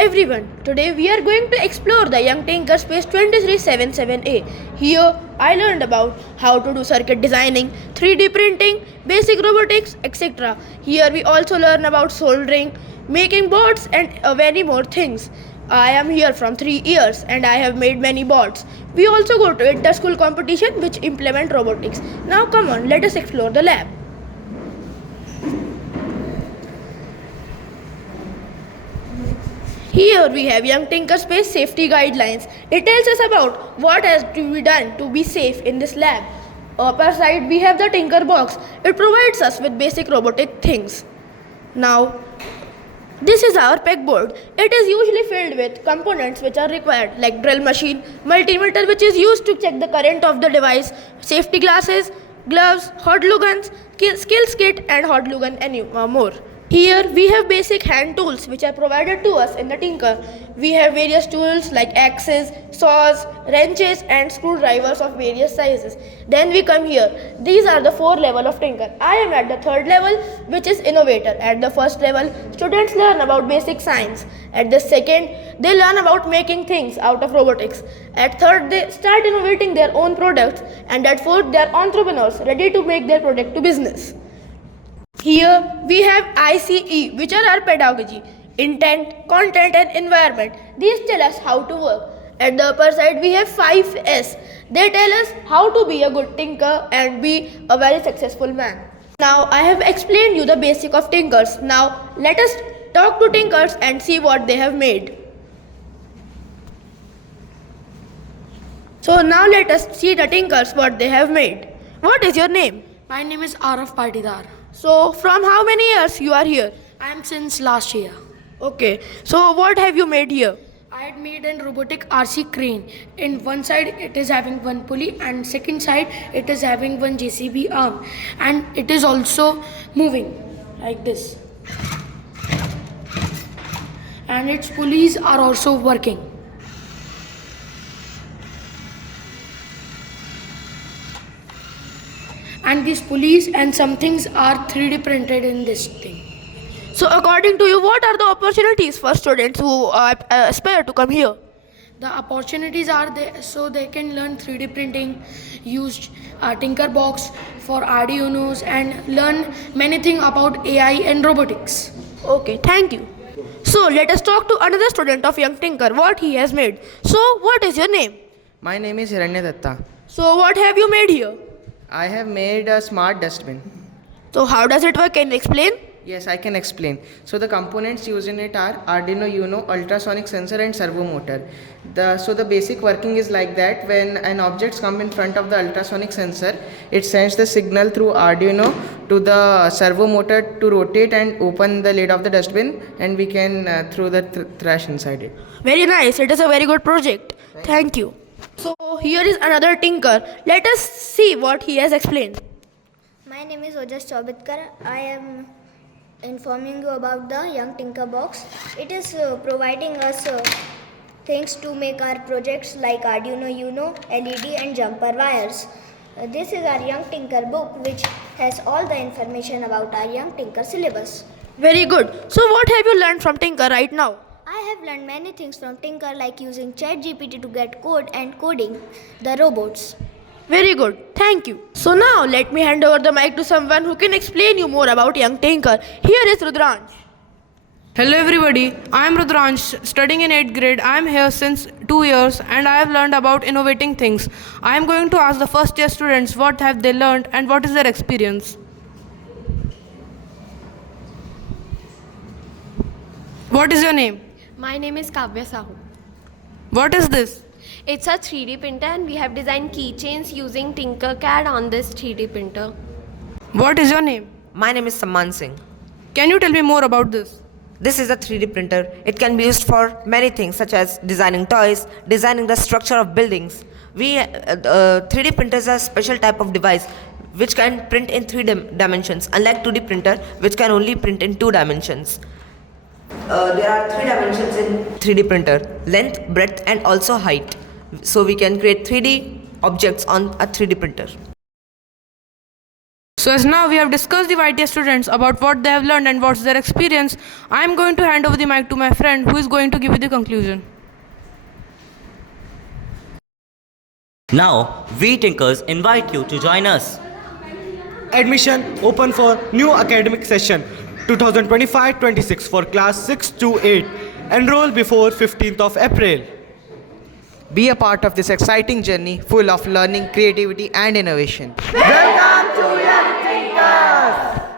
everyone, today we are going to explore the Young Tinker Space 2377A. Here I learned about how to do circuit designing, 3D printing, basic robotics, etc. Here we also learn about soldering, making boards and many more things. I am here from 3 years and I have made many boards. We also go to inter-school competition which implement robotics. Now come on, let us explore the lab. Here we have Young Tinker Space safety guidelines. It tells us about what has to be done to be safe in this lab. Upper side we have the Tinker box. It provides us with basic robotic things. Now this is our pegboard. It is usually filled with components which are required like drill machine, multimeter which is used to check the current of the device, safety glasses, gloves, hot glue guns, skills kit and hot glue gun and more. Here we have basic hand tools which are provided to us in the Tinker. We have various tools like axes, saws, wrenches and screwdrivers of various sizes. Then we come here. These are the 4 levels of Tinker. I am at the 3rd level which is Innovator. At the 1st level, students learn about basic science. At the 2nd, they learn about making things out of robotics. At 3rd, they start innovating their own products. And at 4th, they are entrepreneurs ready to make their product to business. Here we have ICE, which are our pedagogy, intent, content and environment. These tell us how to work. At the upper side we have 5S. They tell us how to be a good tinker and be a very successful man. Now I have explained you the basic of tinkers. Now let us talk to tinkers and see what they have made. So now let us see the tinkers what they have made. What is your name? My name is Araf Patidar. So from how many years you are here? I am since last year. Okay. So what have you made here? I had made a robotic RC crane. In one side it is having one pulley and second side it is having one JCB arm and it is also moving like this. And its pulleys are also working. And these pulleys and some things are 3D printed in this thing. So according to you, what are the opportunities for students who aspire to come here? The opportunities are there so they can learn 3D printing, use Tinker box for Arduinos and learn many things about AI and robotics. Okay, thank you. So let us talk to another student of Young Tinker, what he has made. So what is your name? My name is Hiranya Datta. So what have you made here? I have made a smart dustbin. So how does it work? Can you explain? Yes, I can explain. So the components used in it are Arduino Uno, ultrasonic sensor and servo motor. So the basic working is like that. When an object comes in front of the ultrasonic sensor, it sends the signal through Arduino to the servo motor to rotate and open the lid of the dustbin and we can throw the trash inside it. Very nice. It is a very good project. Thank you. So here is another tinker. Let us see what he has explained. My name is Ojas Chaubitkar. I am informing you about the Young Tinker box. It is providing us things to make our projects like Arduino Uno, LED and jumper wires. This is our Young Tinker book which has all the information about our Young Tinker syllabus. Very good. So what have you learned from Tinker right now? I have learned many things from Tinker like using ChatGPT to get code and coding the robots. Very good. Thank you. So now let me hand over the mic to someone who can explain you more about Young Tinker. Here is Rudransh. Hello everybody, I am Rudransh, studying in 8th grade. I am here since 2 years and I have learned about innovating things. I am going to ask the first year students what have they learned and what is their experience. What is your name? My name is Kavya Sahu. What is this? It's a 3D printer and we have designed keychains using Tinkercad on this 3D printer. What is your name? My name is Samman Singh. Can you tell me more about this? This is a 3D printer. It can be used for many things such as designing toys, designing the structure of buildings. 3D printer is a special type of device which can print in 3 dimensions, unlike 2D printer which can only print in 2 dimensions. There are 3 dimensions in 3D printer: length, breadth and also height. So we can create 3D objects on a 3D printer. So as now we have discussed the YTS students about what they have learned and what's their experience, I am going to hand over the mic to my friend who is going to give you the conclusion. Now, we Tinkers invite you to join us. Admission open for new academic session 2025-26 for class 6 to 8. Enroll before 15th of April. Be a part of this exciting journey full of learning, creativity, and innovation. Welcome to Young Thinkers!